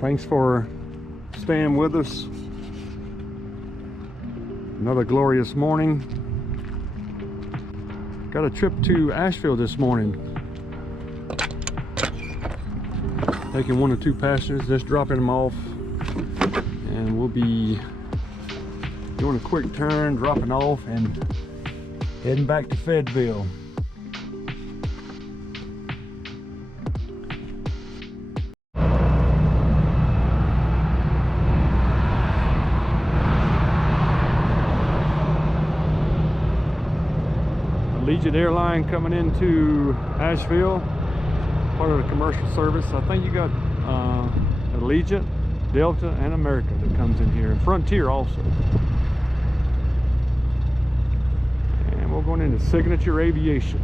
Thanks for staying with us. Another glorious morning. Got a trip to Asheville this morning. Taking 1 or 2 passengers, just dropping them off. And we'll be doing a quick turn, dropping off, and heading back to Fayetteville. Allegiant Airline coming into Asheville, part of the commercial service. I think you got Allegiant, Delta, and America that comes in here, and Frontier also. And we're going into Signature Aviation.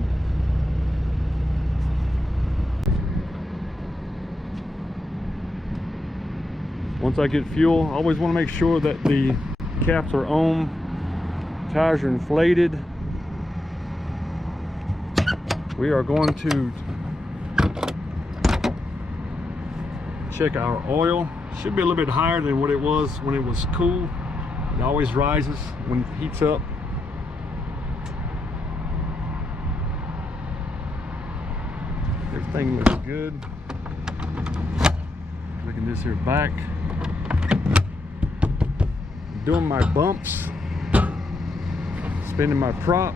Once I get fuel, I always want to make sure that the caps are on, tires are inflated. We are going to check our oil. Should be a little bit higher than what it was when it was cool. It always rises when it heats up. Everything looks good. Look at this here back. Doing my bumps. Spinning my prop.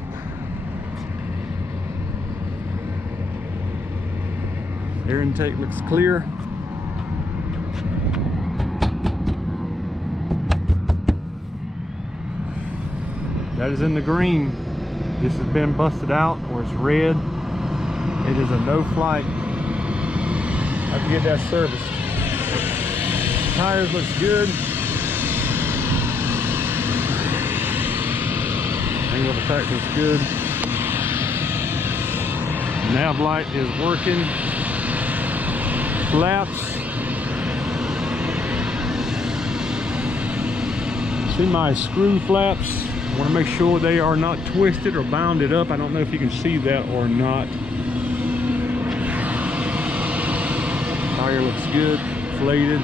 Air intake looks clear. That is in the green. This has been busted out, or it's red. It is a no flight. I have to get that serviced. Tires looks good. Angle of attack looks good. Nav light is working. Flaps. See my screw flaps. I want to make sure they are not twisted or bounded up. I don't know if you can see that or not. Tire looks good, inflated.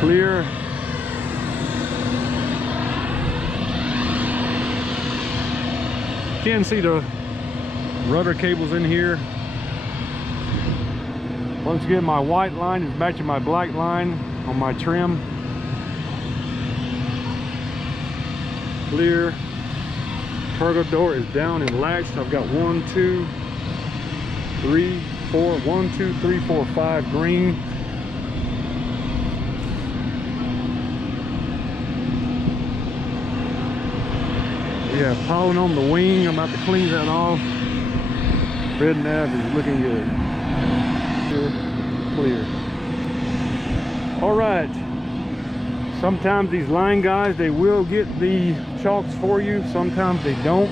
Clear. You can see the rudder cables in here. Once again, my white line is matching my black line on my trim. Clear. Cargo door is down and latched. I've got 1, 2, 3, 4, 1, 2, 3, 4, 5 green. We have pollen on the wing. I'm about to clean that off. Red nav is looking good. Clear. All right. Sometimes these line guys, they will get the chalks for you. Sometimes they don't.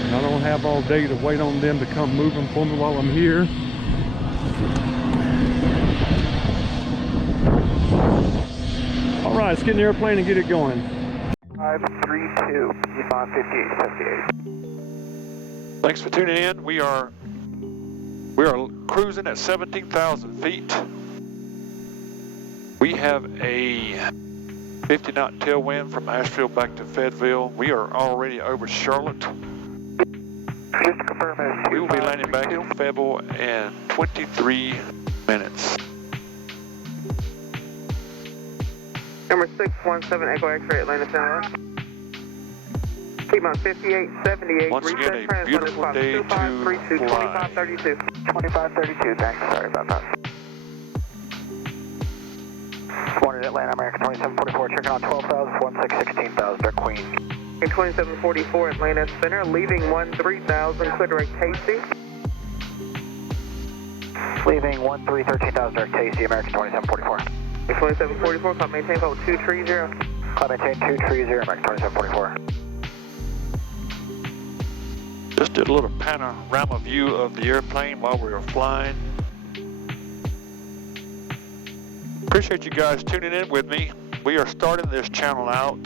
And I don't have all day to wait on them to come move them for me while I'm here. All right, let's get in the airplane and get it going. 532, Yvonne 5878. Thanks for tuning in. We are cruising at 17,000 feet. We have a 50 knot tailwind from Asheville back to Fayetteville. We are already over Charlotte. Just to confirm, we will be landing back in Fayetteville in 23 minutes. Number 617 Echo X-ray Atlanta Tower. Piedmont 5878. Once again, a beautiful day to fly. 2532. 2532, thanks. Sorry about that. Wanted Atlanta American 2744, checking on 12,000, 16,000, they're Queen. 2744 Atlanta Center, leaving 13,000, clear direct Casey. Leaving 13,000, direct Casey, American 2744. 2744, call maintain hold 230. Call maintain 230, American 2744. Just did a little panorama view of the airplane while we were flying. Appreciate you guys tuning in with me. We are starting this channel out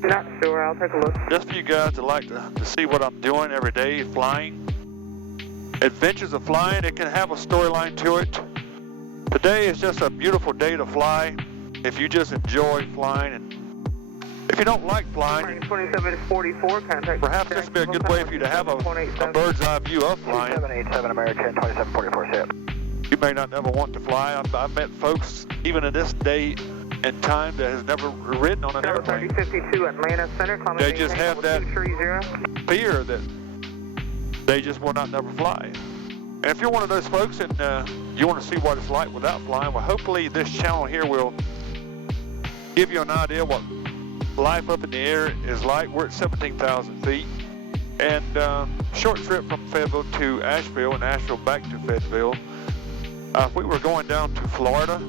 Not sure, I'll take a look. Just for you guys that like to see what I'm doing every day flying. Adventures of flying, it can have a storyline to it. Today is just a beautiful day to fly. If you just enjoy flying, and if you don't like flying, 2744, contact. perhaps this would be a good way for you to have a bird's eye view of flying. 787 American 2744, set. You may not ever want to fly. I've met folks, even in this day and time, that has never ridden on an airplane. 3052 Atlanta Center. They just have that fear that they just will not never fly. And if you're one of those folks and you want to see what it's like without flying, well, hopefully this channel here will give you an idea what life up in the air is like. We're at 17,000 feet. And short trip from Fayetteville to Asheville and Asheville back to Fayetteville. If we were going down to Florida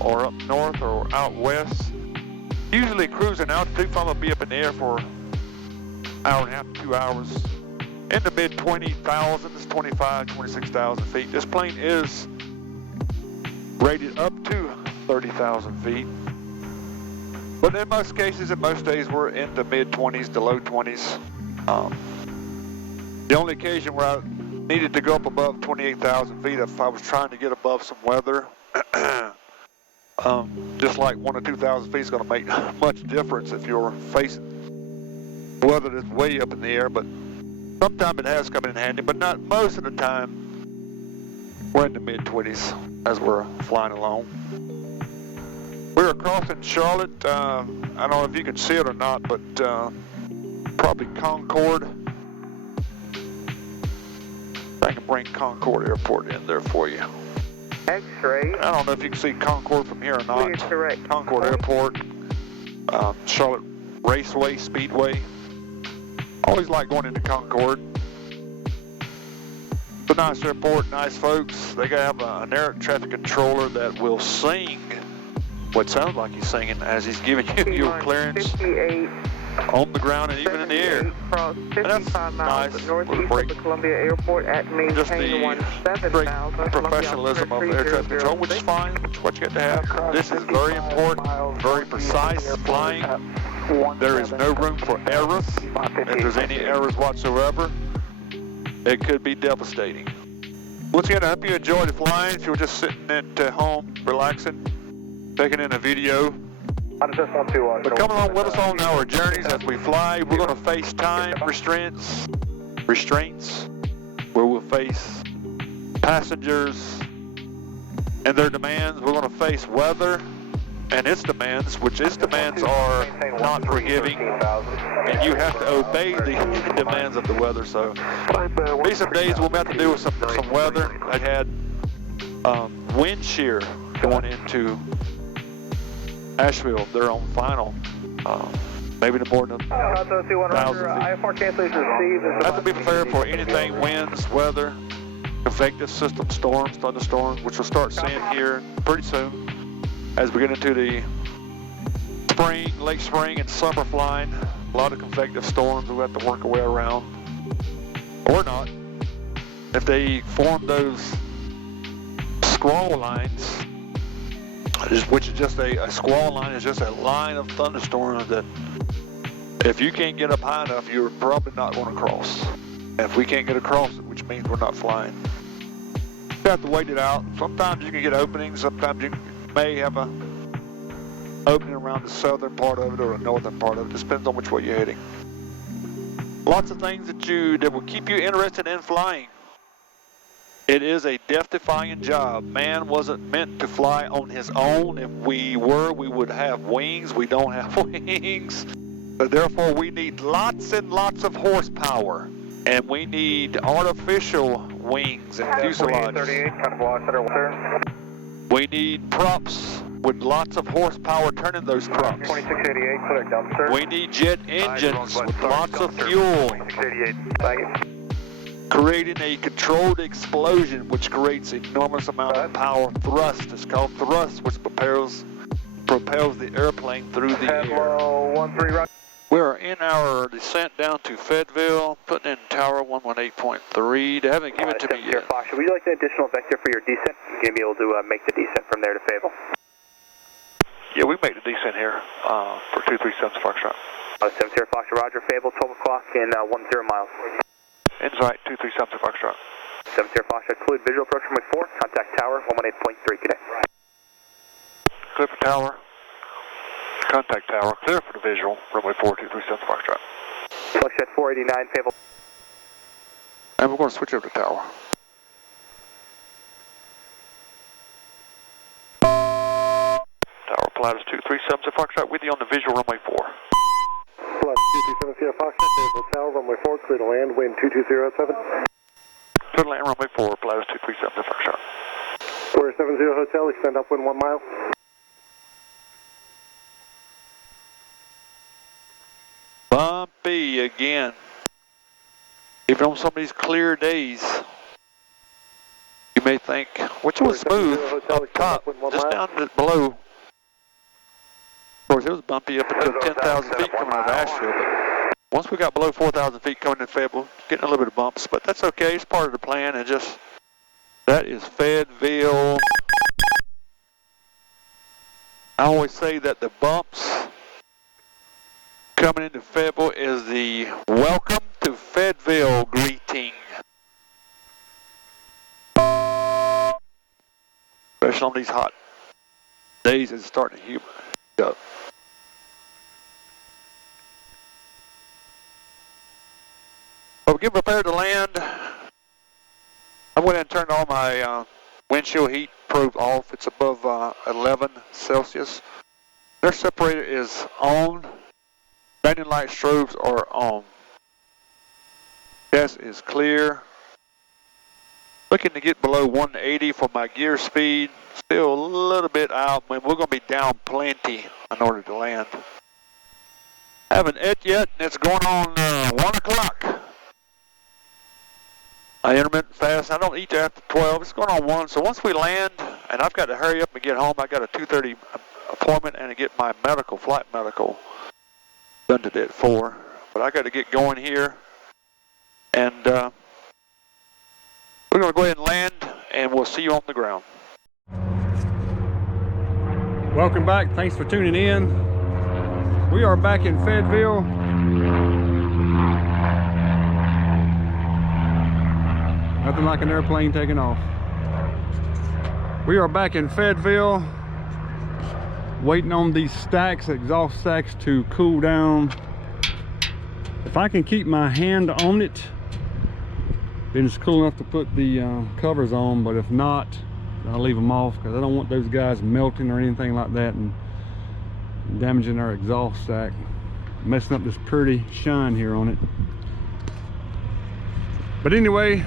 or up north or out west, usually cruising altitude, I'm going to be up in the air for an hour and a half to 2 hours. In the mid 20,000s, 25, 26,000 feet. This plane is rated up to 30,000 feet. But in most cases, in most days, we're in the mid 20s to low 20s. The only occasion where I needed to go up above 28,000 feet if I was trying to get above some weather. Just like 1,000 or 2,000 feet is going to make much difference if you're facing weather that's way up in the air, but sometimes it has come in handy, but not most of the time. We're in the mid-20s as we're flying along. We're crossing Charlotte. I don't know if you can see it or not, but probably Concord. I can bring Concord Airport in there for you. X-ray. I don't know if you can see Concord from here or not. Correct. Concord Airport, Charlotte Raceway, Speedway. Always like going into Concord. It's a nice airport, nice folks. They have an air traffic controller that will sing what sounds like he's singing as he's giving you your clearance on the ground and even in the air. And that's nice. With a break. Columbia Airport at Just the great professionalism of air traffic control, which is fine, which is what you have to have. This is very important, very precise flying. There is no room for errors. If there's any errors whatsoever, it could be devastating. Once again, I hope you enjoyed the flying. If you're just sitting at home, relaxing, taking in a video. But come along with us on our journeys as we fly. We're going to face time restraints, where we'll face passengers and their demands. We're going to face weather and its demands, which its demands are not forgiving, and you have to obey the demands of the weather. So there'll be some days we'll have to deal with some weather. I had wind shear going into Asheville. They're on final, maybe no more than 1,000 feet. Have to be prepared for anything: winds, weather, convective system, storms, thunderstorms, which we'll start seeing here pretty soon as we get into the spring, late spring and summer flying. A lot of convective storms we have to work our way around, or not. If they form those squall lines, which is just a squall line, is just a line of thunderstorms that if you can't get up high enough, you're probably not going to cross. And if we can't get across it, which means we're not flying, you have to wait it out. Sometimes you can get openings, sometimes you may have a opening around the southern part of it or the northern part of it. It depends on which way you're heading. Lots of things that will keep you interested in flying. It is a death-defying job. Man wasn't meant to fly on his own. If we were, we would have wings. We don't have wings. So therefore, we need lots and lots of horsepower. And we need artificial wings and fuselages. We need props with lots of horsepower turning those props. We need jet engines with lots of fuel, creating a controlled explosion which creates enormous amount of power thrust. It's called thrust, which propels the airplane through the air. We're in our descent down to Fayetteville, putting in tower 118.3. They haven't given it to me yet. Would you like an additional vector for your descent? You're going to be able to make the descent from there to Fayetteville. Yeah, we make the descent here for 237 Foxtrot. 70 Foxtrot, Roger. Fable, 12 o'clock in 10 miles. Insight, 237 Foxtrot. 70 Foxtrot, fluid visual approach runway 4, contact tower, 118.3 today. Clear for tower. Contact tower, clear for the visual, runway 4, 237 Foxtrot. Fluxjet 489, Fable. And we're going to switch over to tower. Tower, Pilatus 237 Foxtrot with you on the visual, runway 4. Pilatus 237 Foxtrot, Asheville Tower, runway 4, clear to land, wind 2207. Clear to land, runway 4, Pilatus 237 Foxtrot. Square 70 Hotel, extend upwind 1 mile. Bumpy again. Even on some of these clear days, you may think, which was smooth up top, just down to below. Of course, it was bumpy up until 10,000 feet coming out of Asheville, but once we got below 4,000 feet coming into Fayetteville, getting a little bit of bumps, but that's okay. It's part of the plan, and just, that is Fayetteville. I always say that the bumps coming into Fayetteville is the welcome to Fayetteville greeting. Especially on these hot days, it's starting to heat up. But we're getting prepared to land. I went and turned all my windshield heat probe off. It's above 11 Celsius. Their separator is on. Landing light strobes are on. Gas is clear. Looking to get below 180 for my gear speed. Still a little bit out. We're going to be down plenty in order to land. Haven't ate yet, and it's going on 1 o'clock. I intermittent fast. I don't eat till after 12. It's going on 1. So once we land, and I've got to hurry up and get home. I got a 2:30 appointment and to get my medical, flight medical, done today at 4. But I got to get going here. And we're going to go ahead and land, and we'll see you on the ground. Welcome back. Thanks for tuning in. We are back in Fayetteville. Nothing like an airplane taking off. We are back in Fayetteville, waiting on these stacks, exhaust stacks, to cool down. If I can keep my hand on it, then it's cool enough to put the covers on, but if not, I'll leave them off because I don't want those guys melting or anything like that and damaging our exhaust stack, messing up this pretty shine here on it. But anyway,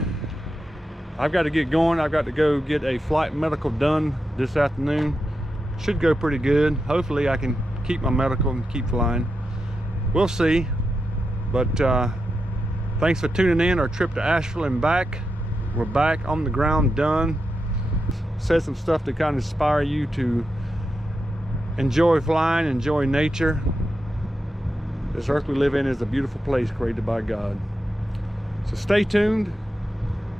I've got to get going. I've got to go get a flight medical done this afternoon. Should go pretty good. Hopefully I can keep my medical and keep flying. We'll see. But thanks for tuning in. Our trip to Asheville and back. We're back on the ground, done. Said some stuff to kind of inspire you to enjoy flying, enjoy nature. This earth we live in is a beautiful place created by God. So stay tuned.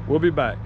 We'll be back.